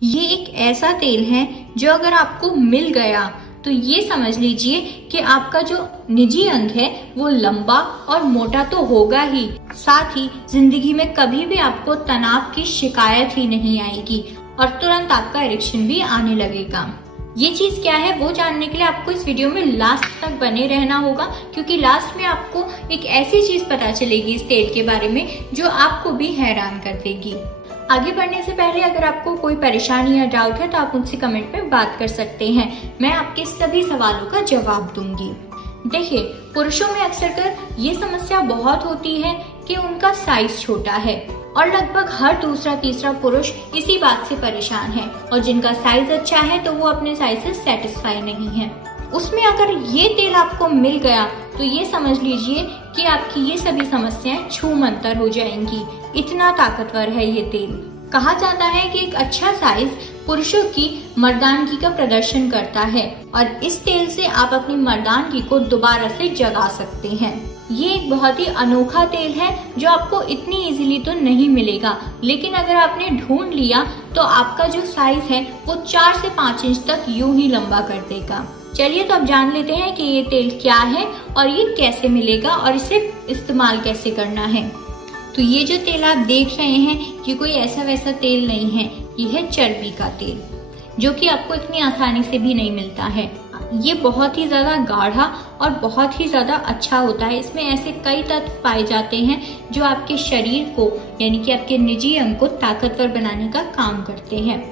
ये एक ऐसा तेल है जो अगर आपको मिल गया तो ये समझ लीजिए कि आपका जो निजी अंग है वो लंबा और मोटा तो होगा ही, साथ ही जिंदगी में कभी भी आपको तनाव की शिकायत ही नहीं आएगी और तुरंत आपका इरेक्शन भी आने लगेगा। ये चीज क्या है वो जानने के लिए आपको इस वीडियो में लास्ट तक बने रहना होगा, क्योंकि लास्ट में आपको एक ऐसी चीज पता चलेगी इस तेल के बारे में जो आपको भी हैरान कर देगी। आगे बढ़ने से पहले अगर आपको कोई परेशानी या डाउट है तो आप मुझसे कमेंट में बात कर सकते हैं, मैं आपके सभी सवालों का जवाब दूंगी। देखिए, पुरुषों में अक्सर कर ये समस्या बहुत होती है कि उनका साइज छोटा है और लगभग हर दूसरा तीसरा पुरुष इसी बात से परेशान है, और जिनका साइज अच्छा है तो वो अपने साइज से सेटिस्फाई नहीं है। उसमें अगर ये तेल आपको मिल गया तो ये समझ लीजिए कि आपकी ये सभी समस्याएं छूमंतर हो जाएंगी, इतना ताकतवर है ये तेल। कहा जाता है कि एक अच्छा साइज पुरुषों की मर्दानगी का प्रदर्शन करता है और इस तेल से आप अपनी मर्दानगी को दोबारा से जगा सकते हैं। ये एक बहुत ही अनोखा तेल है जो आपको इतनी इजीली तो नहीं मिलेगा, लेकिन अगर आपने ढूंढ लिया तो आपका जो साइज है वो 4 से 5 इंच तक यूं ही लंबा कर देगा। चलिए तो अब जान लेते हैं कि ये तेल क्या है और ये कैसे मिलेगा और इसे इस्तेमाल कैसे करना है। तो ये जो तेल आप देख रहे हैं ये कोई ऐसा वैसा तेल नहीं है, ये है चर्बी का तेल जो कि आपको इतनी आसानी से भी नहीं मिलता है। ये बहुत ही ज्यादा गाढ़ा और बहुत ही ज्यादा अच्छा होता है। इसमें ऐसे कई तत्व पाए जाते हैं जो आपके शरीर को यानी कि आपके निजी अंग को ताकतवर बनाने का काम करते हैं।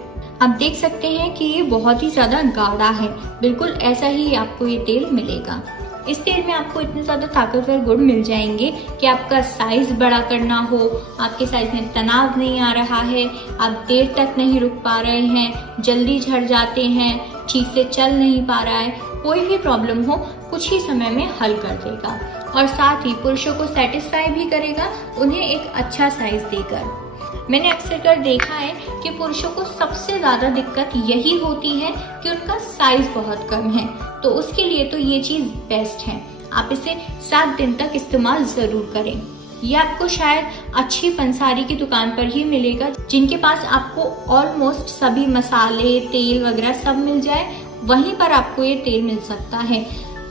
आप देख सकते हैं कि ये बहुत ही ज्यादा गाढ़ा है, बिल्कुल ऐसा ही आपको ये तेल मिलेगा। इस तेल में आपको इतने ज्यादा ताकतवर गुण मिल जाएंगे कि आपका साइज बड़ा करना हो, आपके साइज में तनाव नहीं आ रहा है, आप देर तक नहीं रुक पा रहे हैं, जल्दी झड़ जाते हैं, ठीक से चल नहीं पा रहा है, कोई भी प्रॉब्लम हो कुछ ही समय में हल कर देगा और साथ ही पुरुषों को सेटिस्फाई भी करेगा उन्हें एक अच्छा साइज देकर। मैंने अक्सर कर देखा है कि पुरुषों को सबसे ज्यादा दिक्कत यही होती है कि उनका साइज बहुत कम है, तो उसके लिए तो ये चीज बेस्ट है। आप इसे 7 दिन तक इस्तेमाल जरूर करें। ये आपको शायद अच्छी पंसारी की दुकान पर ही मिलेगा, जिनके पास आपको ऑलमोस्ट सभी मसाले तेल वगैरह सब मिल जाए, वहीं पर आपको ये तेल मिल सकता है।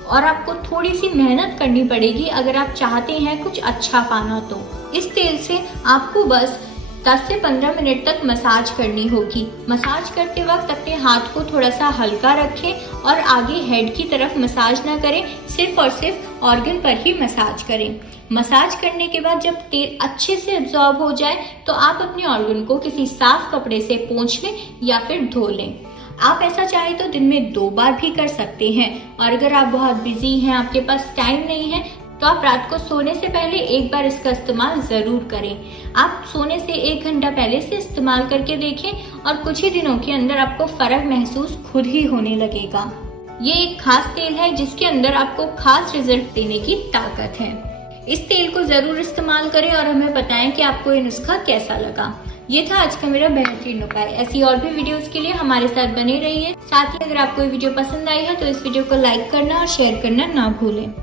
और आपको थोड़ी सी मेहनत करनी पड़ेगी अगर आप चाहते हैं कुछ अच्छा पाना। तो इस तेल से आपको बस 10 से 15 मिनट तक मसाज करनी होगी। मसाज करते वक्त अपने हाथ को थोड़ा सा हल्का रखें और आगे हेड की तरफ मसाज ना करें, सिर्फ और सिर्फ ऑर्गन पर ही मसाज करें। मसाज करने के बाद जब तेल अच्छे से एब्जॉर्ब हो जाए तो आप अपने ऑर्गन को किसी साफ कपड़े से पोंछ लें या फिर धो लें। आप ऐसा चाहे तो दिन में 2 बार भी कर सकते हैं, और अगर आप बहुत बिजी हैं, आपके पास टाइम नहीं है, तो आप रात को सोने से पहले एक बार इसका इस्तेमाल जरूर करें। आप सोने से 1 घंटा पहले से इस्तेमाल करके देखें और कुछ ही दिनों के अंदर आपको फर्क महसूस खुद ही होने लगेगा। ये एक खास तेल है जिसके अंदर आपको खास रिजल्ट देने की ताकत है। इस तेल को जरूर इस्तेमाल करें और हमें बताएं कि आपको ये नुस्खा कैसा लगा। ये था आज का मेरा बेहतरीन उपाय। ऐसी और भी वीडियोस के लिए हमारे साथ बने रहिए। साथ ही अगर आपको ये वीडियो पसंद आई है तो इस वीडियो को लाइक करना और शेयर करना ना भूलें।